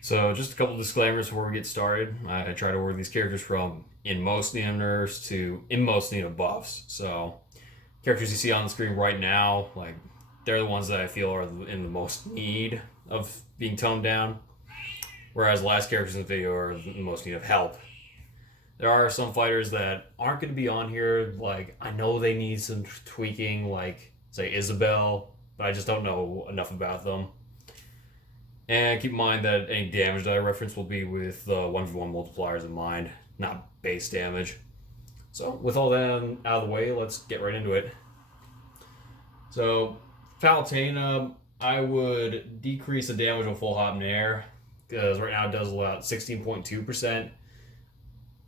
So just a couple disclaimers before we get started. I try to work these characters from in most need of nerfs to in most need of buffs. So characters you see on the screen right now, like they're the ones that I feel are in the most need of being toned down. Whereas the last characters in the video are in the most need of help. There are some fighters that aren't going to be on here. Like I know they need some tweaking, like say Isabel, but I just don't know enough about them. And keep in mind that any damage that I reference will be with the 1v1 multipliers in mind, not base damage. So, with all that out of the way, let's get right into it. So, Palutena, I would decrease the damage on full hop in air, because right now it does about 16.2%.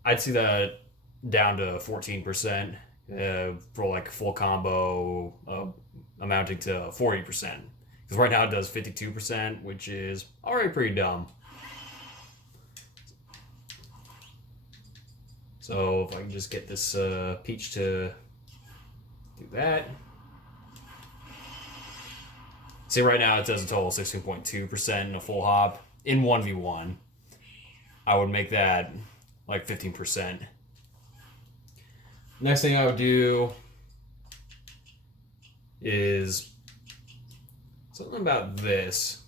I'd see that down to 14% for like full combo, amounting to 40%. Because right now it does 52%, which is already pretty dumb. So if I can just get this Peach to do that. See, right now it does a total 16.2% in a full hop in 1v1. I would make that like 15%. Next thing I would do is something about this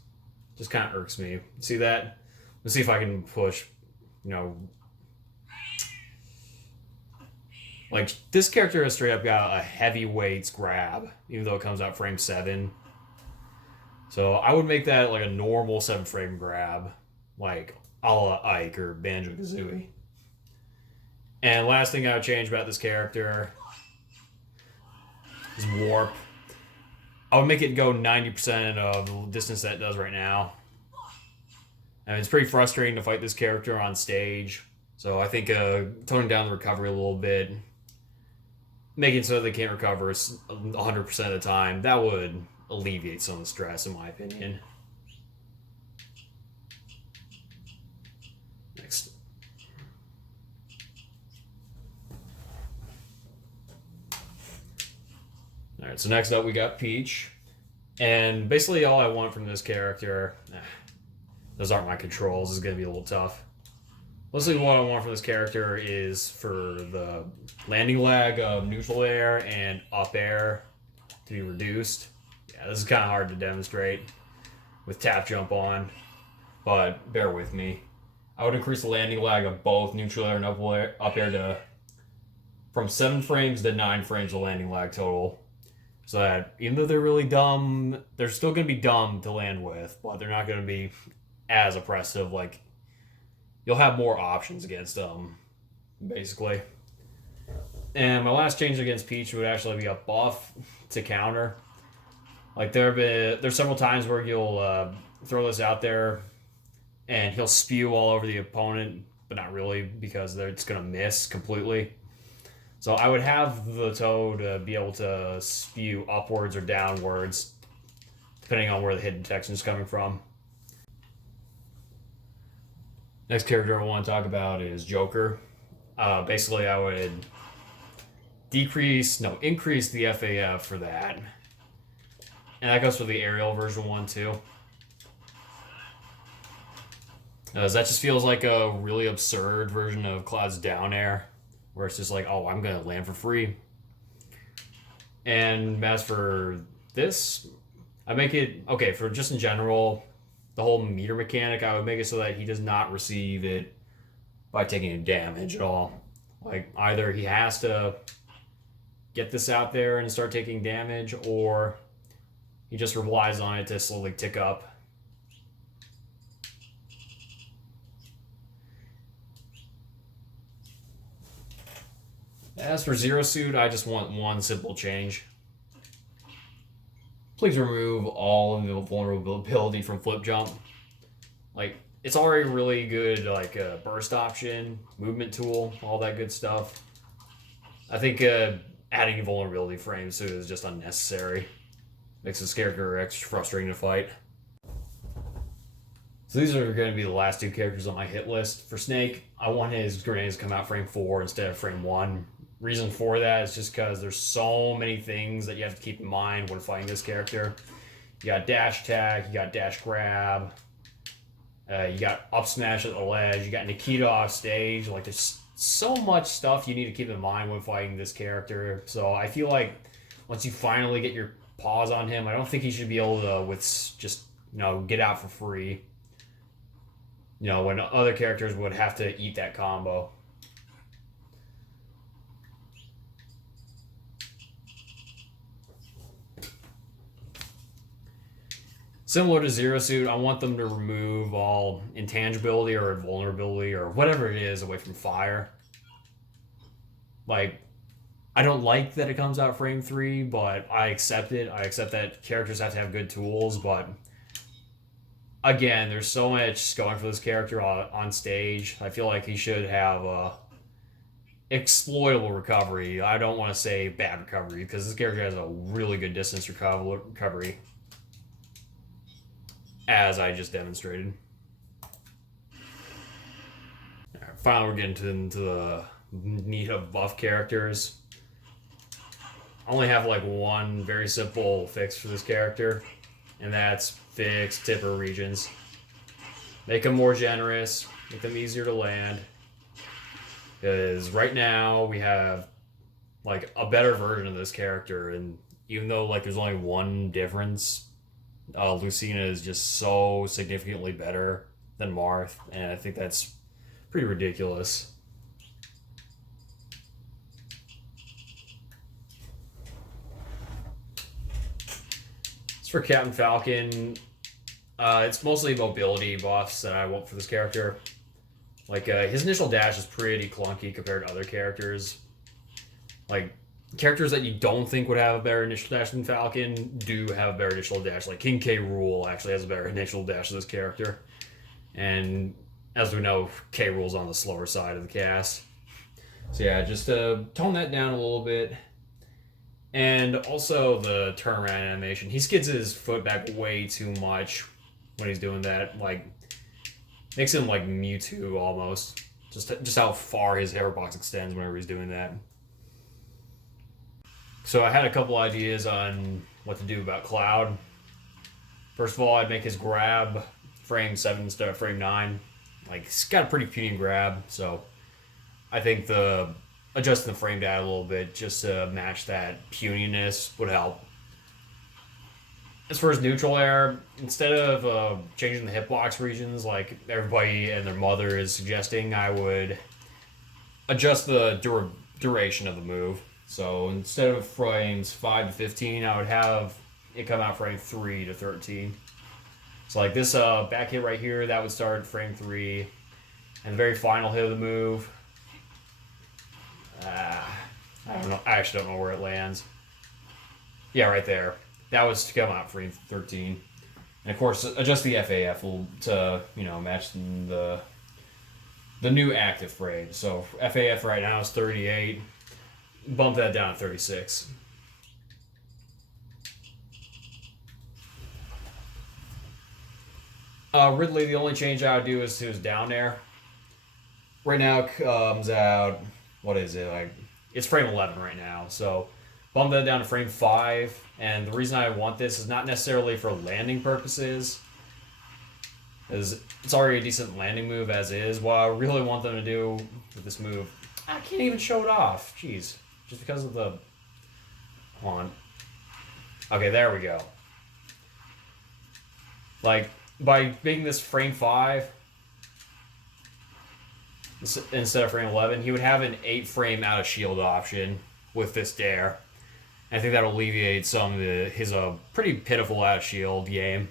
just kind of irks me. See that? Let's see if I can push, like this character has straight up got a heavyweights grab, even though it comes out frame 7. So I would make that like a normal 7 frame grab, like a la Ike or Banjo Kazooie. And last thing I would change about this character is warp. I would make it go 90% of the distance that it does right now. And it's pretty frustrating to fight this character on stage. So I think toning down the recovery a little bit, making it so they can't recover 100% of the time, that would alleviate some of the stress, in my opinion. Next. Alright, so next up we got Peach. And basically all I want from this character, those aren't my controls, this is going to be a little tough. Mostly what I want from this character is for the landing lag of neutral air and up air to be reduced. Yeah, this is kind of hard to demonstrate with tap jump on, but bear with me. I would increase the landing lag of both neutral air and up air to from 7 frames to 9 frames of landing lag total. So that even though they're really dumb, they're still going to be dumb to land with, but they're not going to be as oppressive. Like, you'll have more options against them, basically. And my last change against Peach would actually be a buff to counter. Like, there's several times where you'll throw this out there, and he'll spew all over the opponent, but not really, because it's going to miss completely. So I would have the Toad be able to spew upwards or downwards, depending on where the hit detection is coming from. Next character I want to talk about is Joker. Basically, I would increase the FAF for that. And that goes for the aerial version 1 too. That just feels like a really absurd version of Cloud's down air, where it's just like, oh, I'm going to land for free. And as for this, I make it, okay, for just in general, the whole meter mechanic, I would make it so that he does not receive it by taking damage at all. Like, either he has to get this out there and start taking damage, or he just relies on it to slowly tick up. As for Zero Suit, I just want one simple change. Please remove all of the vulnerability from flip jump. Like, it's already really good, like a burst option, movement tool, all that good stuff. I think adding vulnerability frames to it is just unnecessary. Makes this character extra frustrating to fight. So these are going to be the last 2 characters on my hit list. For Snake, I want his grenades to come out frame 4 instead of frame 1. Reason for that is just because there's so many things that you have to keep in mind when fighting this character. You got dash attack, you got dash grab, You got up smash at the ledge. You got Nikita off stage. Like there's so much stuff you need to keep in mind when fighting this character. So I feel like once you finally get your paws on him, I don't think he should be able to just get out for free. When other characters would have to eat that combo. Similar to Zero Suit, I want them to remove all intangibility or invulnerability or whatever it is away from fire. Like, I don't like that it comes out frame 3, but I accept it. I accept that characters have to have good tools, but again, there's so much going for this character on stage. I feel like he should have exploitable recovery. I don't want to say bad recovery because this character has a really good distance recovery, as I just demonstrated. Right, finally, we're getting into the meat of buff characters. I only have like one very simple fix for this character, and that's fix tipper regions. Make them more generous, make them easier to land. Because right now we have like a better version of this character, and even though like there's only one difference, Lucina is just so significantly better than Marth, and I think that's pretty ridiculous. As for Captain Falcon, it's mostly mobility buffs that I want for this character. Like, his initial dash is pretty clunky compared to other characters. Like, characters that you don't think would have a better initial dash than Falcon do have a better initial dash. Like King K. Rool actually has a better initial dash than this character. And as we know, K. Rool's on the slower side of the cast. So yeah, just tone that down a little bit. And also the turnaround animation. He skids his foot back way too much when he's doing that. Like, makes him like Mewtwo almost. Just how far his airbox extends whenever he's doing that. So I had a couple ideas on what to do about Cloud. First of all, I'd make his grab frame 7 instead of frame 9. Like, he's got a pretty puny grab, so I think adjusting the frame data a little bit just to match that puniness would help. As far as neutral air, instead of changing the hitbox regions like everybody and their mother is suggesting, I would adjust the duration of the move. So instead of frames 5 to 15, I would have it come out frame 3 to 13. So like this back hit right here, that would start frame 3. And the very final hit of the move, I don't know. I actually don't know where it lands. Yeah, right there. That was to come out frame 13. And of course, adjust the FAF to match the new active frame. So FAF right now is 38. Bump that down to 36. Ridley, the only change I would do is to his down air. Right now it comes out, what is it, like, it's frame 11 right now, so bump that down to frame 5, and the reason I want this is not necessarily for landing purposes, because it's already a decent landing move as is. What I really want them to do with this move, I can't even show it off, jeez. Just because of the... Hold on. Okay, there we go. Like, by making this frame 5 instead of frame 11, he would have an 8 frame out of shield option with this dare. And I think that'll alleviate some of his pretty pitiful out of shield game.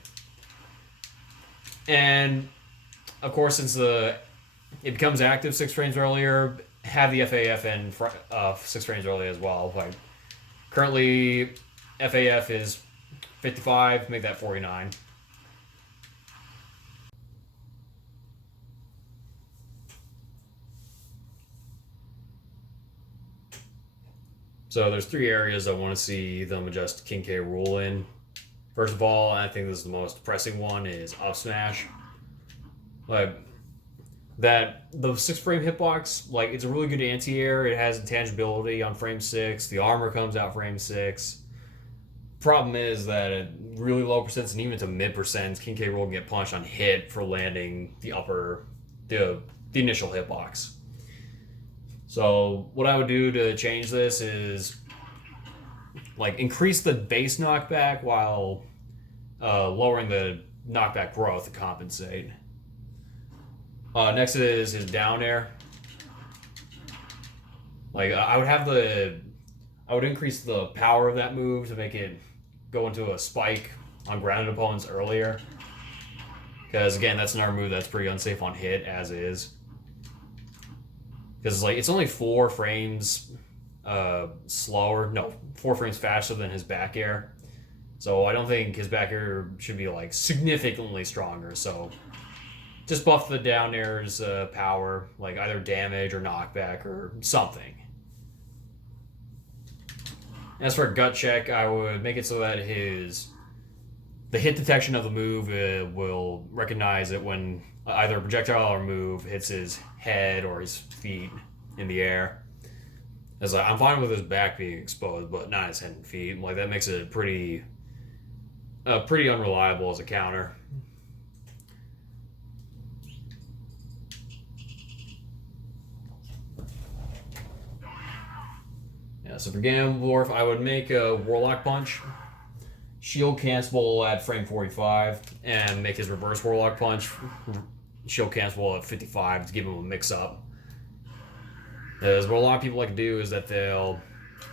And, of course, since it becomes active 6 frames earlier, have the FAF in 6 frames early as well. Like, currently, FAF is 55, make that 49. So there's 3 areas I want to see them adjust King K. Rool in. First of all, I think this is the most pressing one, is up smash. Like, the 6 frame hitbox, like, it's a really good anti-air. It has intangibility on frame 6. The armor comes out frame 6. Problem is that at really low percents and even to mid percents, King K. Rool can get punched on hit for landing the initial hitbox. So what I would do to change this is like increase the base knockback while lowering the knockback growth to compensate. Next is his down air. Like I would increase the power of that move to make it go into a spike on grounded opponents earlier. Because again, that's another move that's pretty unsafe on hit as is. Because like it's only 4 frames slower. No, 4 frames faster than his back air. So I don't think his back air should be like significantly stronger. So just buff the down air's power, like either damage or knockback or something. As for gut check, I would make it so that the hit detection of the move will recognize it when either a projectile or move hits his head or his feet in the air. As I'm fine with his back being exposed, but not his head and feet. Like that makes it pretty unreliable as a counter. Yeah, so for Ganondorf, I would make a Warlock Punch, shield cancelable at frame 45, and make his reverse Warlock Punch shield cancelable at 55 to give him a mix-up. As what a lot of people like to do is that they'll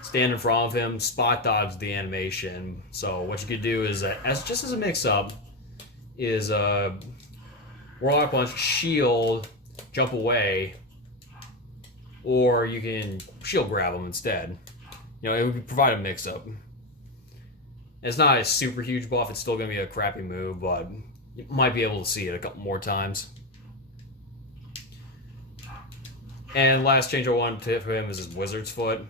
stand in front of him, spot dodge the animation. So what you could do is, just as a mix-up, is Warlock Punch, shield, jump away, or you can shield grab him instead. You know, it would provide a mix-up. It's not a super huge buff, it's still going to be a crappy move, but you might be able to see it a couple more times. And last change I wanted to hit for him is his Wizard's Foot.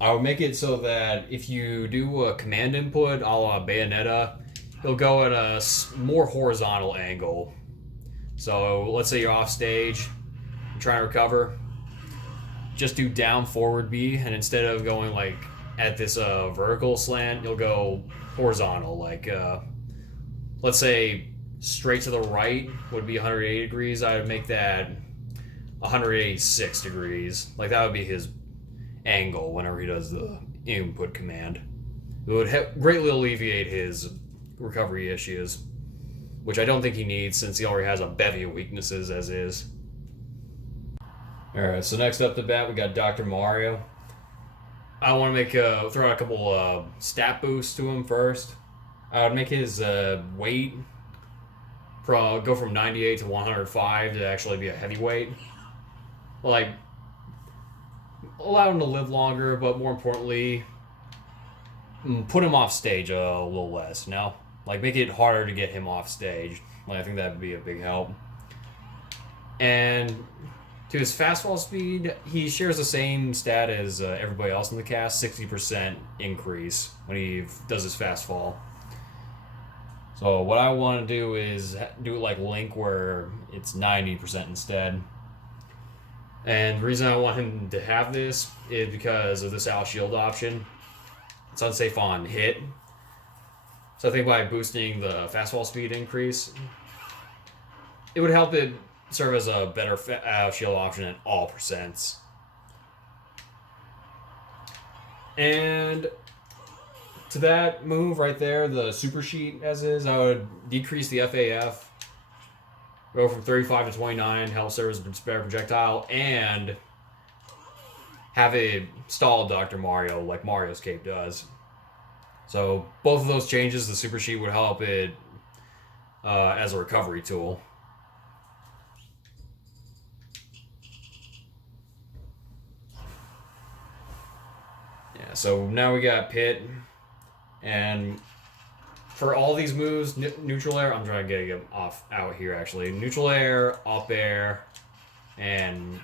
I would make it so that if you do a command input a la Bayonetta, he'll go at a more horizontal angle. So let's say you're off stage, you're trying to recover, just do down forward B, and instead of going like at this vertical slant, you'll go horizontal. Like let's say straight to the right would be 180 degrees. I would make that 186 degrees. Like that would be his angle whenever he does the input command. It would greatly alleviate his recovery issues, which I don't think he needs since he already has a bevy of weaknesses as is. Alright, so next up to bat we got Dr. Mario. I want to throw out a couple stat boosts to him first. I would make his weight go from 98 to 105 to actually be a heavyweight. Like, allow him to live longer, but more importantly, put him off stage a little less, you know? Like, make it harder to get him off stage. Like, I think that would be a big help. And to his fastball speed, he shares the same stat as everybody else in the cast, 60% increase when he does his fastball. So what I want to do is do it like Link, where it's 90% instead. And the reason I want him to have this is because of this out shield option. It's unsafe on hit. So I think by boosting the fastball speed increase, it would help it serve as a better out shield option at all percents. And to that move right there, the super sheet as is, I would decrease the FAF. Go from 35 to 29, help serve as a spare projectile, and have a stall Dr. Mario like Mario's cape does. So both of those changes, the super sheet would help it as a recovery tool. Yeah, so now we got Pit, and for all these moves, neutral air, I'm trying to get him out here actually. Neutral air, up air, and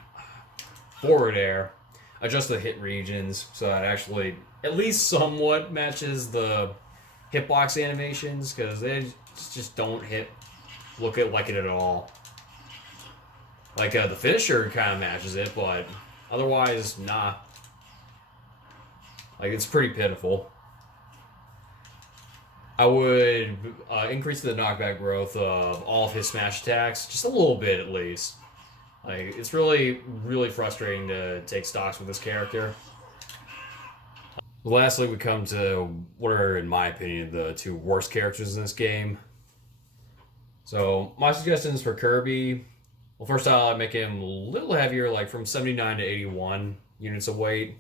forward air. Adjust the hit regions so that actually at least somewhat matches the hitbox animations, because they just don't look like it at all. Like the finisher kind of matches it, but otherwise, nah. Like it's pretty pitiful. I would increase the knockback growth of all of his smash attacks, just a little bit at least. Like, it's really, really frustrating to take stocks with this character. Lastly, we come to what are, in my opinion, the two worst characters in this game. So, my suggestions for Kirby, well, first I'd make him a little heavier, like from 79 to 81 units of weight.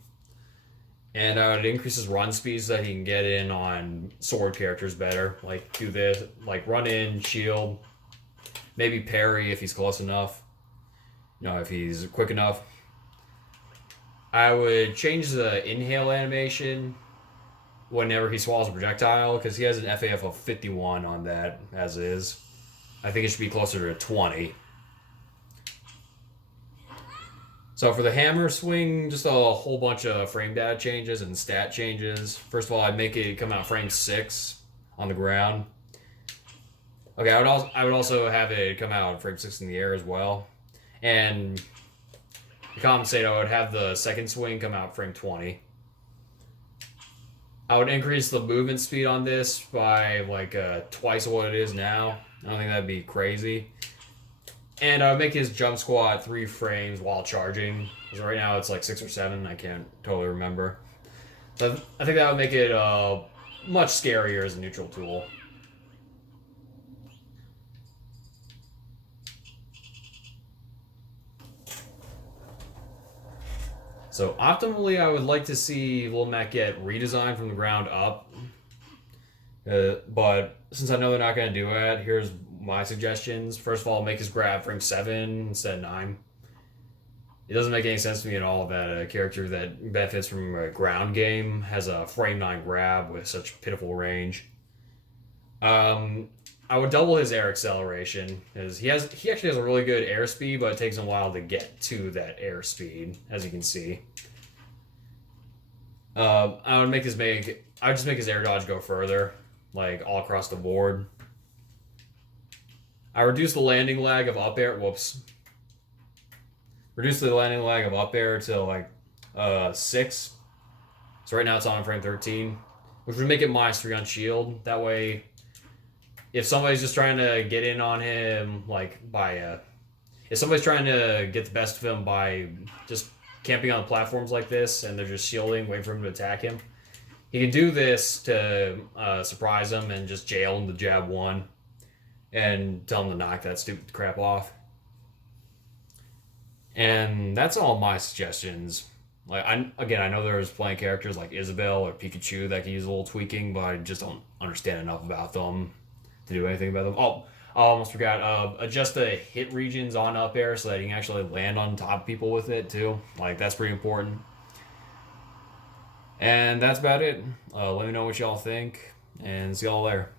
And I would increase his run speed so that he can get in on sword characters better. Like, do this, like run in, shield, maybe parry if he's close enough. You know, if he's quick enough. I would change the inhale animation whenever he swallows a projectile, because he has an FAF of 51 on that, as is. I think it should be closer to 20. So for the hammer swing, just a whole bunch of frame data changes and stat changes. First of all, I'd make it come out frame 6 on the ground. Okay, I would also have it come out frame 6 in the air as well. And to compensate, I would have the second swing come out frame 20. I would increase the movement speed on this by like twice what it is now. I don't think that'd be crazy. And I would make his jump squat 3 frames while charging. Because right now it's like 6 or 7. I can't totally remember. So I think that would make it much scarier as a neutral tool. So optimally, I would like to see Lil Mac get redesigned from the ground up. But since I know they're not going to do it, here's my suggestions. First of all, make his grab frame 7 instead of 9. It doesn't make any sense to me at all that a character that benefits from a ground game has a frame 9 grab with such pitiful range. I would double his air acceleration, because he actually has a really good air speed, but it takes him a while to get to that air speed, as you can see. I would just make his air dodge go further, like all across the board. I reduce the landing lag of up air. Reduce the landing lag of up air to like 6. So right now it's on frame 13, which would make it -3 on shield. That way, if somebody's just trying to get in on him, like if somebody's trying to get the best of him by just camping on platforms like this, and they're just shielding, waiting for him to attack him, he can do this to surprise him and just jail him to jab 1, and tell him to knock that stupid crap off. And that's all my suggestions. Like I know there's plenty of characters like Isabelle or Pikachu that can use a little tweaking, but I just don't understand enough about them to do anything about them. Oh, I almost forgot. Adjust the hit regions on up air so that you can actually land on top of people with it too. Like, that's pretty important. And that's about it. Let me know what y'all think, and see y'all there.